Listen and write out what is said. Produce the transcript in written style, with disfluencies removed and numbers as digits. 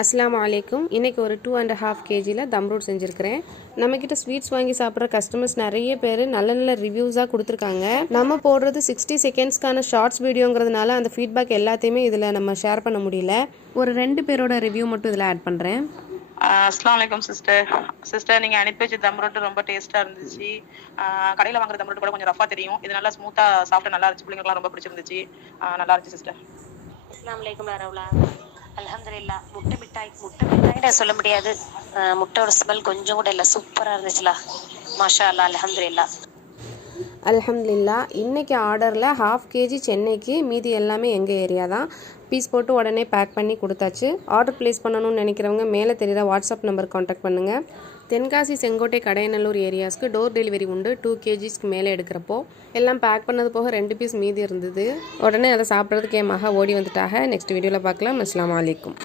அஸ்ஸலாமு அலைக்கும். இன்றைக்கி ஒரு 2.5 kg தம் ரூட் செஞ்சுருக்கிறேன். நம்மக்கிட்ட ஸ்வீட்ஸ் வாங்கி சாப்பிட்ற கஸ்டமர்ஸ் நிறைய பேர் நல்ல நல்ல ரிவ்யூஸாக கொடுத்துருக்காங்க. நம்ம போடுறது 60 செகண்ட்ஸ்க்கான ஷார்ட்ஸ் வீடியோங்கிறதுனால அந்த ஃபீட்பேக் எல்லாத்தையுமே இதில் நம்ம ஷேர் பண்ண முடியல. ஒரு 2 பேரோட ரிவ்யூ மட்டும் இதில் ஆட் பண்ணுறேன். அஸ்ஸலாமு அலைக்கும் சிஸ்டர், நீங்கள் அனுப்பி வச்ச தம் ரொட்டு ரொம்ப டேஸ்ட்டாக இருந்துச்சு. கடையில் வாங்குற தம் ரொட்டு கூட கொஞ்சம் ரஃபாக தெரியும். இது நல்லா ஸ்மூத்தாக சாப்பிட்டு நல்லா இருந்துச்சு. பிள்ளைங்களுக்குலாம் ரொம்ப பிடிச்சிருந்துச்சு. நல்லா இருந்துச்சு சிஸ்டர். அஸ்ஸலாமு அலைக்கும் ரவுலா. அல்ஹம்துலில்லாஹ். முட்டை மிட்டாய்னு சொல்ல முடியாது. முட்டையோட ஸ்மெல் கொஞ்சம் கூட இல்லை, சூப்பராக இருந்துச்சுலா. மாஷா அல்லா, அல்ஹம்துலில்லாஹ். அல்ஹம்துலில்லாஹ். இன்றைக்கி ஆர்டரில் 1/2 kg சென்னைக்கு, மீதி எல்லாமே எங்கள் ஏரியா தான். பீஸ் போட்டு உடனே பேக் பண்ணி கொடுத்தாச்சு. ஆர்டர் ப்ளேஸ் பண்ணணும்னு நினைக்கிறவங்க மேலே தெரிகிற வாட்ஸ்அப் நம்பர் காண்டாக்ட் பண்ணுங்கள். தென்காசி, செங்கோட்டை, கடையநல்லூர் ஏரியாஸ்க்கு டோர் டெலிவரி உண்டு. 2 kgஸ்க்கு மேலே எடுக்கிறப்போ எல்லாம் பேக் பண்ணது போக 2 பீஸ் மீதி இருந்தது. உடனே அதை சாப்பிட்றதுக்கு என் மகா ஓடி வந்துட்டாக. நெக்ஸ்ட் வீடியோவில் பார்க்கலாம். அஸ்ஸலாமு அலைக்கும்.